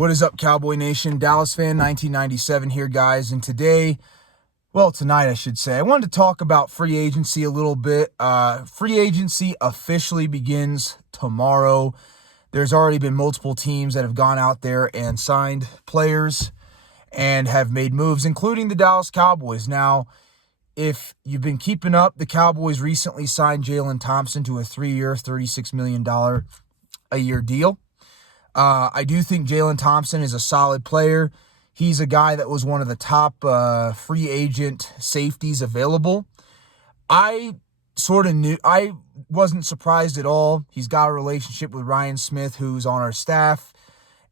What is up, Cowboy Nation? Dallas fan 1997 here, guys. And tonight, I should say, I wanted to talk about free agency a little bit. Free agency officially begins tomorrow. There's already been multiple teams that have gone out there and signed players and have made moves, including the Dallas Cowboys. Now, if you've been keeping up, the Cowboys recently signed Jalen Thompson to a 3-year, $36 million a year deal. I do think Jalen Thompson is a solid player. He's a guy that was one of the top free agent safeties available. I wasn't surprised at all. He's got a relationship with Ryan Smith, who's on our staff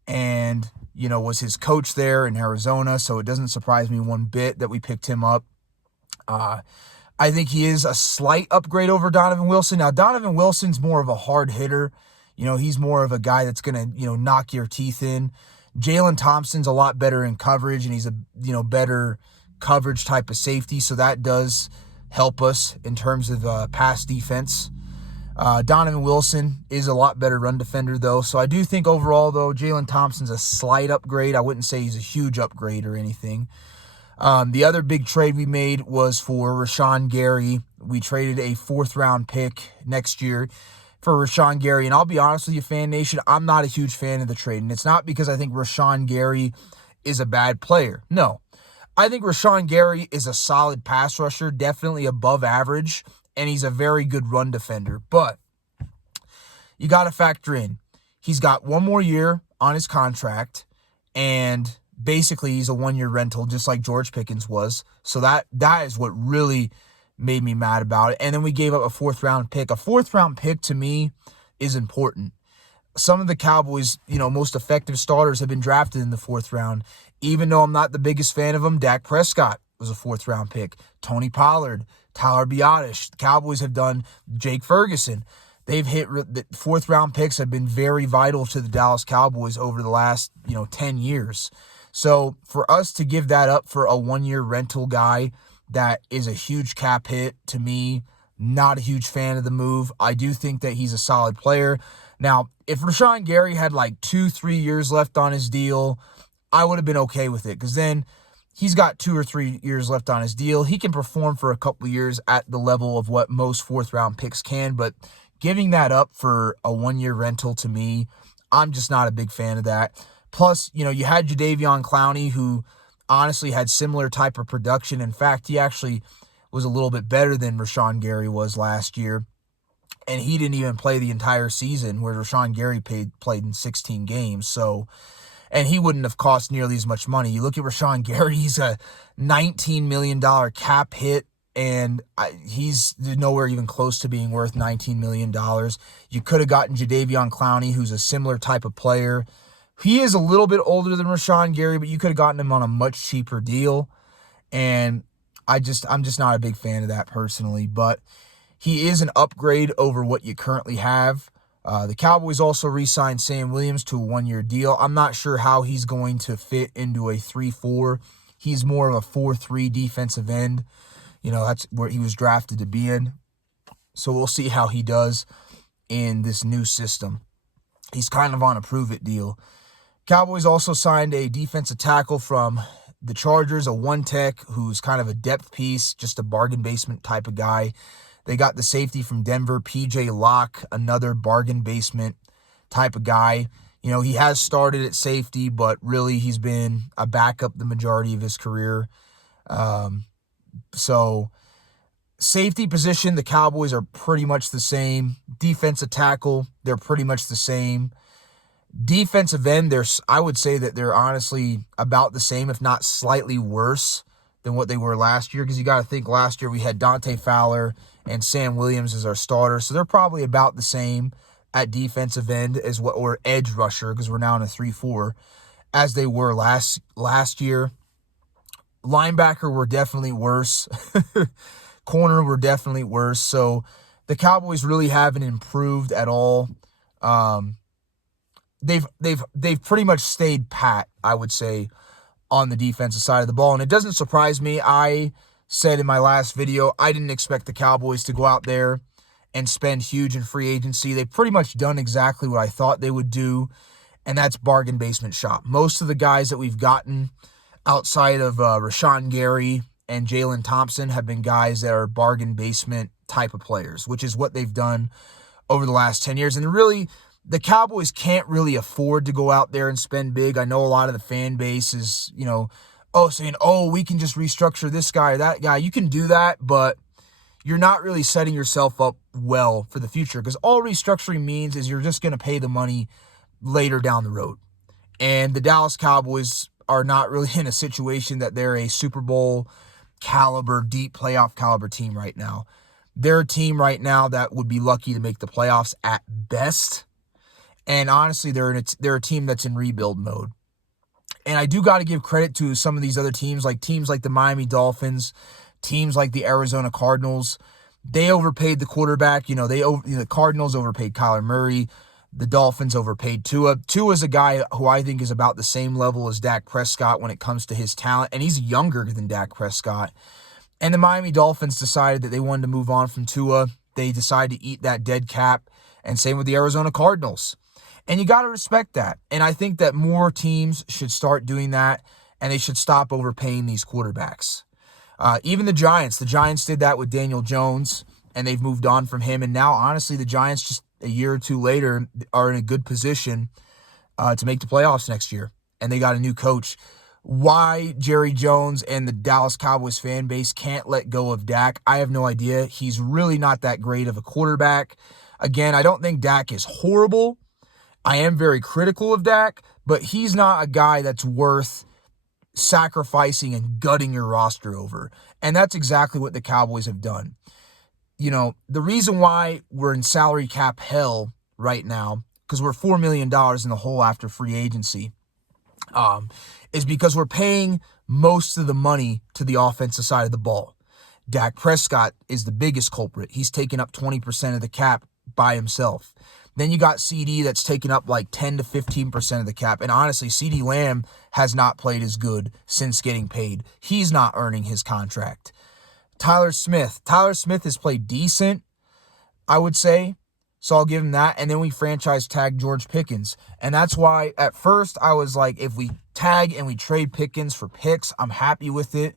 and, was his coach there in Arizona. So it doesn't surprise me one bit that we picked him up. I think he is a slight upgrade over Donovan Wilson. Now, Donovan Wilson's more of a hard hitter. He's more of a guy that's going to, knock your teeth in. Jalen Thompson's a lot better in coverage, and he's a, better coverage type of safety. So that does help us in terms of pass defense. Donovan Wilson is a lot better run defender, though. So I do think overall, though, Jalen Thompson's a slight upgrade. I wouldn't say he's a huge upgrade or anything. The other big trade we made was for Rashawn Gary. We traded a 4th-round pick next year for Rashawn Gary. And I'll be honest with you, Fan Nation, I'm not a huge fan of the trade. And it's not because I think Rashawn Gary is a bad player. No. I think Rashawn Gary is a solid pass rusher, definitely above average, and he's a very good run defender. But you got to factor in, he's got one more year on his contract, and basically he's a 1-year rental, just like George Pickens was. So that is what really made me mad about it. And then we gave up a 4th-round pick. A 4th-round pick, to me, is important. Some of the Cowboys, most effective starters have been drafted in the 4th round. Even though I'm not the biggest fan of them, Dak Prescott was a 4th-round pick. Tony Pollard, Tyler Biadasz. The Cowboys have done Jake Ferguson. They've hit the 4th-round picks have been very vital to the Dallas Cowboys over the last, 10 years. So for us to give that up for a 1-year rental guy, that is a huge cap hit to me. Not a huge fan of the move. I do think that he's a solid player. Now, if Rashawn Gary had like 2-3 years left on his deal, I would have been okay with it, because then he's got 2 or 3 years left on his deal. He can perform for a couple of years at the level of what most 4th-round picks can, but giving that up for a 1-year rental, to me, I'm just not a big fan of that. Plus, you had Jadeveon Clowney, who honestly had similar type of production. In fact, he actually was a little bit better than Rashawn Gary was last year. And he didn't even play the entire season, where Rashawn Gary played in 16 games. So, and he wouldn't have cost nearly as much money. You look at Rashawn Gary, he's a $19 million cap hit, and he's nowhere even close to being worth $19 million. You could have gotten Jadeveon Clowney, who's a similar type of player. He is a little bit older than Rashawn Gary, but you could have gotten him on a much cheaper deal. And I'm just not a big fan of that personally. But he is an upgrade over what you currently have. The Cowboys also re-signed Sam Williams to a 1-year deal. I'm not sure how he's going to fit into a 3-4. He's more of a 4-3 defensive end. That's where he was drafted to be in. So we'll see how he does in this new system. He's kind of on a prove-it deal. Cowboys also signed a defensive tackle from the Chargers, a 1-tech who's kind of a depth piece, just a bargain basement type of guy. They got the safety from Denver, P.J. Locke, another bargain basement type of guy. He has started at safety, but really he's been a backup the majority of his career. So safety position, the Cowboys are pretty much the same. Defensive tackle, they're pretty much the same. Defensive end, I would say that they're honestly about the same, if not slightly worse than what they were last year, because you got to think last year we had Dante Fowler and Sam Williams as our starters, so they're probably about the same at defensive end or edge rusher, because we're now in a 3-4, as they were last year. Linebacker were definitely worse. Corner were definitely worse. So the Cowboys really haven't improved at all. They've pretty much stayed pat, I would say, on the defensive side of the ball. And it doesn't surprise me. I said in my last video, I didn't expect the Cowboys to go out there and spend huge in free agency. They've pretty much done exactly what I thought they would do. and that's bargain basement shop. Most of the guys that we've gotten outside of Rashawn Gary and Jalen Thompson have been guys that are bargain basement type of players, which is what they've done over the last 10 years. And really, the Cowboys can't really afford to go out there and spend big. I know a lot of the fan base is, saying, we can just restructure this guy or that guy. You can do that, but you're not really setting yourself up well for the future, because all restructuring means is you're just going to pay the money later down the road. And the Dallas Cowboys are not really in a situation that they're a Super Bowl caliber, deep playoff caliber team right now. They're a team right now that would be lucky to make the playoffs at best. And honestly, they're a team that's in rebuild mode. And I do got to give credit to some of these other teams like the Miami Dolphins, teams like the Arizona Cardinals. They overpaid the quarterback. The Cardinals overpaid Kyler Murray. The Dolphins overpaid Tua. Tua's a guy who I think is about the same level as Dak Prescott when it comes to his talent, and he's younger than Dak Prescott. And the Miami Dolphins decided that they wanted to move on from Tua. They decided to eat that dead cap, and same with the Arizona Cardinals. And you got to respect that. And I think that more teams should start doing that, and they should stop overpaying these quarterbacks. Even the Giants did that with Daniel Jones, and they've moved on from him. And now, honestly, the Giants just a year or two later are in a good position to make the playoffs next year. And they got a new coach. Why Jerry Jones and the Dallas Cowboys fan base can't let go of Dak, I have no idea. He's really not that great of a quarterback. Again, I don't think Dak is horrible. I am very critical of Dak, but he's not a guy that's worth sacrificing and gutting your roster over. And that's exactly what the Cowboys have done. The reason why we're in salary cap hell right now, because we're $4 million in the hole after free agency, is because we're paying most of the money to the offensive side of the ball. Dak Prescott is the biggest culprit. He's taken up 20% of the cap by himself. Then you got CD that's taken up like 10 to 15% of the cap. And honestly, CD Lamb has not played as good since getting paid. He's not earning his contract. Tyler Smith has played decent, I would say. So I'll give him that. And then we franchise tag George Pickens. And that's why at first I was like, if we tag and we trade Pickens for picks, I'm happy with it.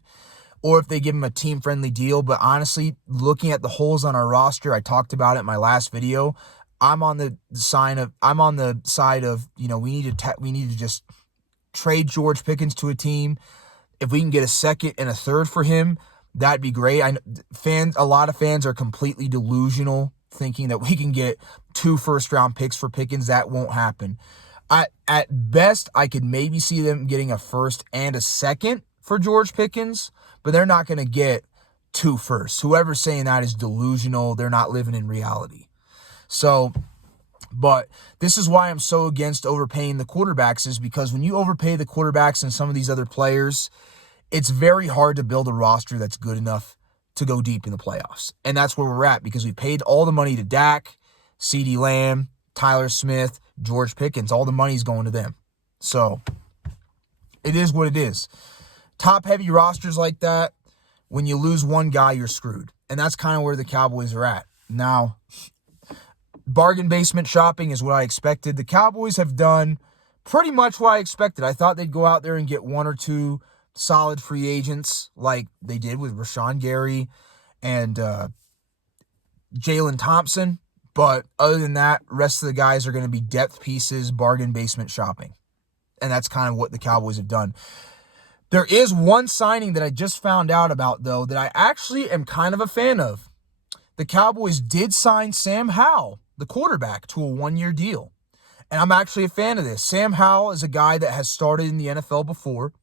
Or if they give him a team-friendly deal. But honestly, looking at the holes on our roster, I talked about it in my last video. I'm on the side of we need to just trade George Pickens to a team. If we can get a second and a third for him, that'd be great. A lot of fans are completely delusional, thinking that we can get 2 first-round picks for Pickens. That won't happen. At best, I could maybe see them getting a first and a second for George Pickens, but they're not going to get 2 firsts. Whoever's saying that is delusional. They're not living in reality. So, but this is why I'm so against overpaying the quarterbacks, is because when you overpay the quarterbacks and some of these other players, it's very hard to build a roster that's good enough to go deep in the playoffs. And that's where we're at, because we paid all the money to Dak, CD Lamb, Tyler Smith, George Pickens. All the money's going to them. So it is what it is. Top-heavy rosters like that, when you lose one guy, you're screwed. And that's kind of where the Cowboys are at. Now, bargain basement shopping is what I expected. The Cowboys have done pretty much what I expected. I thought they'd go out there and get 1 or 2 solid free agents like they did with Rashawn Gary and Jalen Thompson. But other than that, rest of the guys are going to be depth pieces, bargain basement shopping. And that's kind of what the Cowboys have done. There is one signing that I just found out about, though, that I actually am kind of a fan of. The Cowboys did sign Sam Howell, the quarterback, to a 1-year deal. And I'm actually a fan of this. Sam Howell is a guy that has started in the NFL before.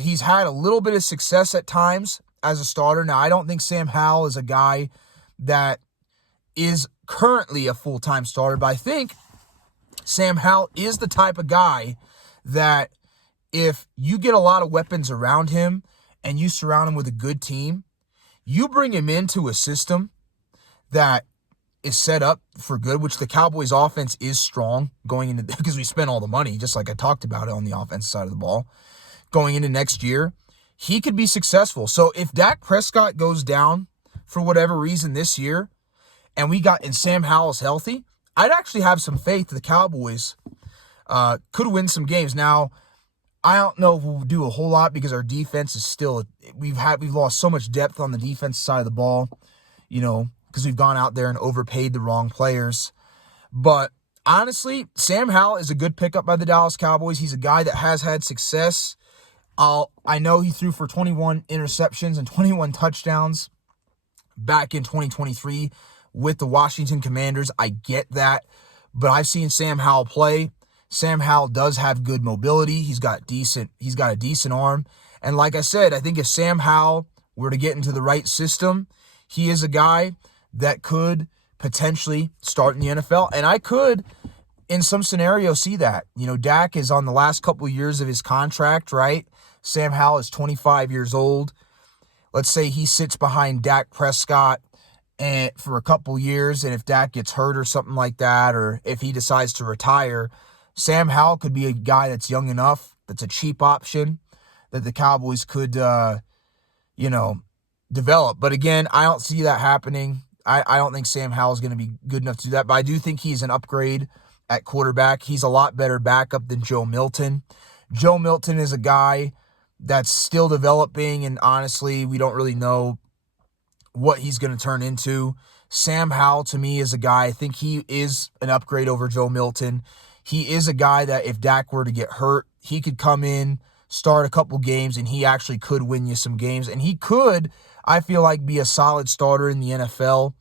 He's had a little bit of success at times as a starter. Now, I don't think Sam Howell is a guy that is currently a full-time starter, but I think Sam Howell is the type of guy that if you get a lot of weapons around him and you surround him with a good team, you bring him into a system that is set up for good, which the Cowboys offense is strong going into, because we spent all the money, just like I talked about it on the offensive side of the ball, going into next year, he could be successful. So if Dak Prescott goes down for whatever reason this year, and Sam Howell's healthy, I'd actually have some faith the Cowboys could win some games. Now, I don't know if we'll do a whole lot because our defense is still, we've lost so much depth on the defense side of the ball, because we've gone out there and overpaid the wrong players. But honestly, Sam Howell is a good pickup by the Dallas Cowboys. He's a guy that has had success. I know he threw for 21 interceptions and 21 touchdowns back in 2023 with the Washington Commanders. I get that, but I've seen Sam Howell play. Sam Howell does have good mobility. He's got a decent arm. And like I said, I think if Sam Howell were to get into the right system, he is a guy that could potentially start in the NFL. And I could, in some scenarios, see that. Dak is on the last couple of years of his contract, right? Sam Howell is 25 years old. Let's say he sits behind Dak Prescott and for a couple years, and if Dak gets hurt or something like that, or if he decides to retire, Sam Howell could be a guy that's young enough, that's a cheap option, that the Cowboys could, develop. But again, I don't see that happening. I don't think Sam Howell is going to be good enough to do that, but I do think he's an upgrade at quarterback. He's a lot better backup than Joe Milton. Joe Milton is a guy that's still developing, and honestly, we don't really know what he's going to turn into. Sam Howell, to me, is a guy, I think he is an upgrade over Joe Milton. He is a guy that if Dak were to get hurt, he could come in, start a couple games, and he actually could win you some games. And he could, I feel like, be a solid starter in the NFL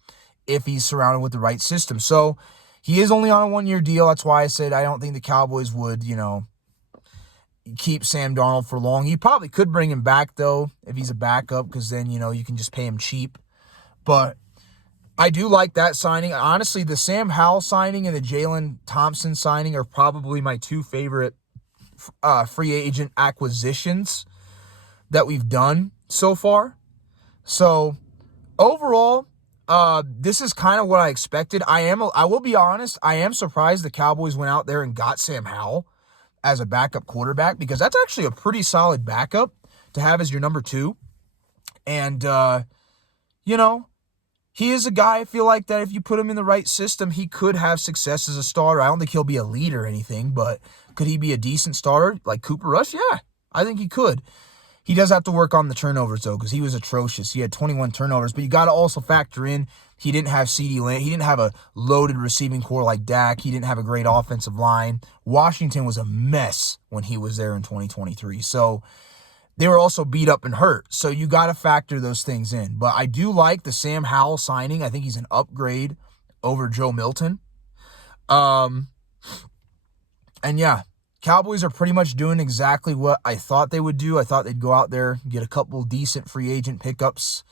if he's surrounded with the right system. So he is only on a one-year deal. That's why I said I don't think the Cowboys would, keep Sam Darnold for long. You probably could bring him back, though, if he's a backup, because then, you can just pay him cheap. But I do like that signing. Honestly, the Sam Howell signing and the Jalen Thompson signing are probably my two favorite free agent acquisitions that we've done so far. So overall, this is kind of what I expected. I will be honest, I am surprised the Cowboys went out there and got Sam Howell as a backup quarterback, because that's actually a pretty solid backup to have as your number two. And, he is a guy, I feel like, that if you put him in the right system, he could have success as a starter. I don't think he'll be a leader or anything, but could he be a decent starter like Cooper Rush? Yeah, I think he could. He does have to work on the turnovers, though, because he was atrocious. He had 21 turnovers, but you got to also factor in he didn't have CeeDee Lamb. He didn't have a loaded receiving core like Dak. He didn't have a great offensive line. Washington was a mess when he was there in 2023. So they were also beat up and hurt. So you got to factor those things in. But I do like the Sam Howell signing. I think he's an upgrade over Joe Milton. And yeah, Cowboys are pretty much doing exactly what I thought they would do. I thought they'd go out there, get a couple decent free agent pickups,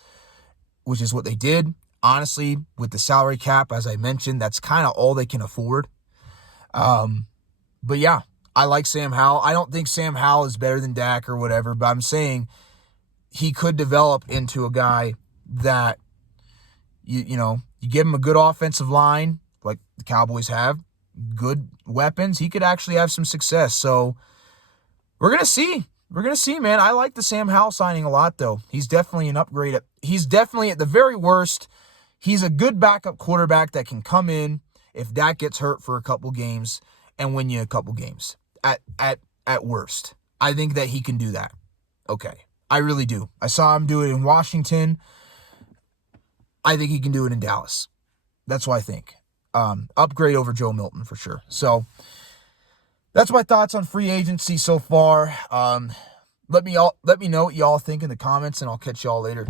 which is what they did. Honestly, with the salary cap, as I mentioned, that's kind of all they can afford. But yeah, I like Sam Howell. I don't think Sam Howell is better than Dak or whatever, but I'm saying he could develop into a guy that, you give him a good offensive line, like the Cowboys have, good weapons, he could actually have some success. So we're going to see. We're going to see, man. I like the Sam Howell signing a lot, though. He's definitely an upgrade. He's definitely, at the very worst, he's a good backup quarterback that can come in if Dak gets hurt for a couple games and win you a couple games. At worst, I think that he can do that. Okay, I really do. I saw him do it in Washington. I think he can do it in Dallas. That's what I think. Upgrade over Joe Milton for sure. So that's my thoughts on free agency so far. Let me know what y'all think in the comments, and I'll catch y'all later.